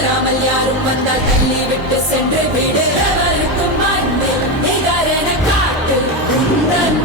உணராமல் யாரும் வந்தால் தள்ளி விட்டு சென்று விடுறவருக்கும் அன்பு நிகரென காட்டு உந்தன்